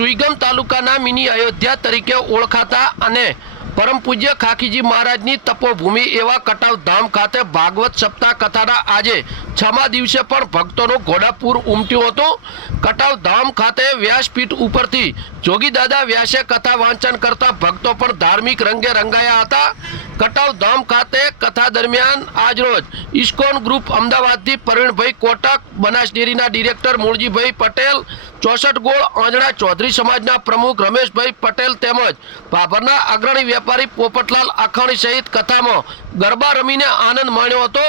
સુઈગામ તાલુકાના મિની અયોધ્યા તરીકે ઓળખાતા અને પરમ પૂજ્ય ખાખીજી મહારાજની તપોભૂમિ એવા કટાવ ધામ ખાતે ભાગવત સપ્તાહ કથાના આજે 6મા દિવસે પણ ભક્તોનું ઘોડાપૂર ઉમટ્યું હતું। કટાવ ધામ ખાતે વ્યાસપીઠ ઉપરથી જોગી દાદા વ્યાસે કથા વાંચન કરતા ભક્તો પણ ધાર્મિક રંગે રંગાયા હતા। કટાવ ધામ ખાતે કથા દરમિયાન આજરોજ ઇસ્કોન ગ્રુપ અમદાવાદથી પ્રવીણભાઈ કોટક, બનાસ ડેરીના ડિરેક્ટર મૂળજીભાઈ પટેલ, 64 ગોળ આંજણા ચૌધરી સમાજના પ્રમુખ રમેશભાઈ પટેલ તેમજ ભાભરના અગ્રણી વેપારી પોપટલાલ આખાણી સહિત કથામાં ગરબા રમીને આનંદ માણ્યો હતો।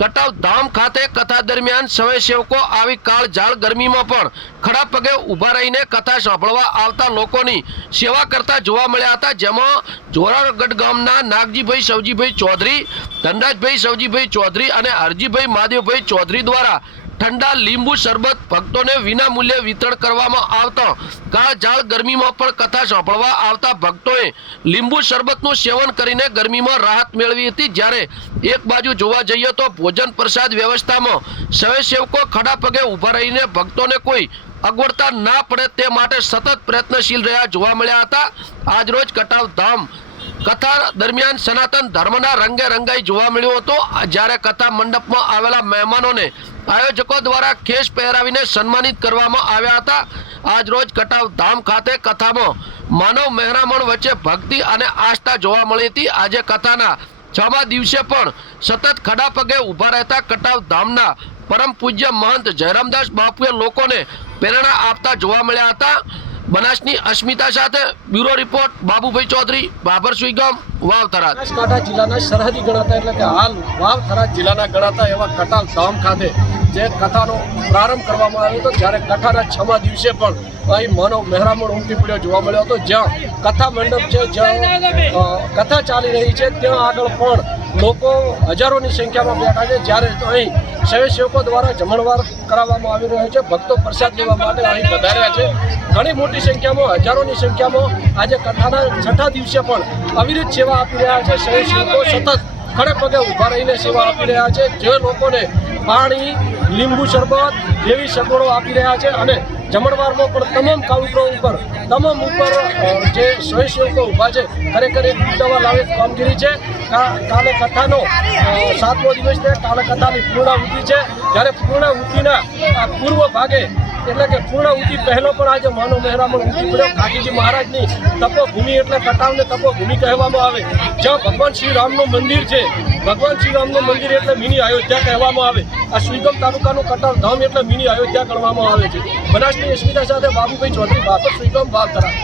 કટાવ ધામ ખાતે કથા દરમિયાન સ્વયંસેવકો આવી કાળઝાળ ગરમીમાં પણ ખડા પગે ઊભા રહીને કથા સાંભળવા આવતા લોકોની સેવા કરતા જોવા મળ્યા હતા, જેમાં જોરાગઢ ગામના નાગજીભાઈ સવજીભાઈ ચૌધરી, ધનરાજભાઈ સવજીભાઈ ચૌધરી અને હરજીભાઈ મહાદેવભાઈ ચૌધરી દ્વારા ઠંડા લીંબુ શરબત ભક્તોને વિના મૂલ્યે વિતરણ કરવામાં આવતા કાળઝાળ ગરમીમાં પણ કથા સાંભળવા આવતા ભક્તોએ લીંબુ શરબતનું સેવન કરીને ગરમીમાં રાહત મેળવી હતી। જ્યારે એક બાજુ જોવા જઈએ તો ભોજન પ્રસાદ વ્યવસ્થામાં સ્વયંસેવકો ખડા પગે ઊભા રહીને ભક્તોને કોઈ અગવડતા ના પડે તે માટે સતત પ્રયત્નશીલ રહ્યા જોવા મળ્યા હતા। આજરોજ કટાવ ધામ કથા દરમિયાન સનાતન ધર્મના રંગે રંગાઈ જોવા મળ્યો હતો, જ્યારે કથા મંડપમાં આવેલા મહેમાનોને આયોજકો દ્વારા ખેસ પહેરાવીને સન્માનિત કરવામાં આવ્યા હતા। આજરોજ કટાવ ધામ ખાતે કથામાં માનવ મહેરામણ વચ્ચે ભક્તિ અને આસ્થા જોવા મળી હતી। આજે કથાના 6મા દિવસે પણ સતત ખડા પગે ઊભા રહેતા કટાવ ધામના પરમ પૂજ્ય મહંત જયરામદાસ બાપુએ લોકોને પ્રેરણા આપતા જોવા મળ્યા હતા। બનાસની અસ્મિતા સાથે બ્યુરો રિપોર્ટ બાબુભાઈ ચૌધરી, ભાભર સુઈગામ, વાવ થરાદ। બનાસકાંઠા જિલ્લાના સરહદી ગણાતા એટલે કે હાલ વાવ થરાદ જિલ્લાના ગણાતા એવા કટાવ ધામ ખાતે જે કથાનો પ્રારંભ કરવામાં આવ્યો હતો, જ્યારે કથાના 6મા દિવસે પણ અહીં માનવ મહેરામણ ઉમટી પડ્યો જોવા મળ્યો હતો। જ્યાં કથા મંડપ છે, જ્યાં કથા ચાલી રહી છે, ત્યાં આગળ પણ લોકો હજારોની સંખ્યામાં બેઠા છે, જ્યારે અહીં સ્વયંસેવકો દ્વારા જમણવાર કરાવવામાં આવી રહ્યો છે। ભક્તો પ્રસાદ લેવા માટે અહીં પધાર્યા છે। ઘણી મોટી સંખ્યામાં, હજારોની સંખ્યામાં આજે કથાના 6થા દિવસે પણ અવિરત સેવા આપી રહ્યા છે। સ્વયંસેવકો સતત ખડે પગે ઊભા રહીને સેવા આપી રહ્યા છે, જે લોકોને પાણી, લીંબુ શરબત જેવી સગવડો આપી રહ્યા છે અને જમણવારમાં પણ તમામ કાઉન્ટરો ઉપર જે સ્વયંસેવકો ઊભા છે, ખરેખર એક ઉદ્દાવા લાયક કામગીરી છે। કાલે કથાનો 7મો દિવસ છે, કાલે કથાની પૂર્ણાહુતિ છે, જ્યારે પૂર્ણાહુતિના પૂર્વ ભાગે એટલે કે પૂર્ણાહુતિ પહેલો પણ આજે માનવ મહેરામણ ઉમટી પડ્યો। ખાખીજી મહારાજની તપોભૂમિ એટલે કટાવને તપોભૂમિ કહેવામાં આવે, જ્યાં ભગવાન શ્રી રામનું મંદિર છે। ભગવાન શ્રી રામનું મંદિર એટલે મિની અયોધ્યા કહેવામાં આવે। આ સુઈગામ તાલુકાનું કટાવ ધામ એટલે મિની અયોધ્યા ગણવામાં આવે છે। બનાસની અસ્મિતા સાથે બાબુભાઈ ચૌધરી, ભાભર સુઈગામ, વાવ થરાદ।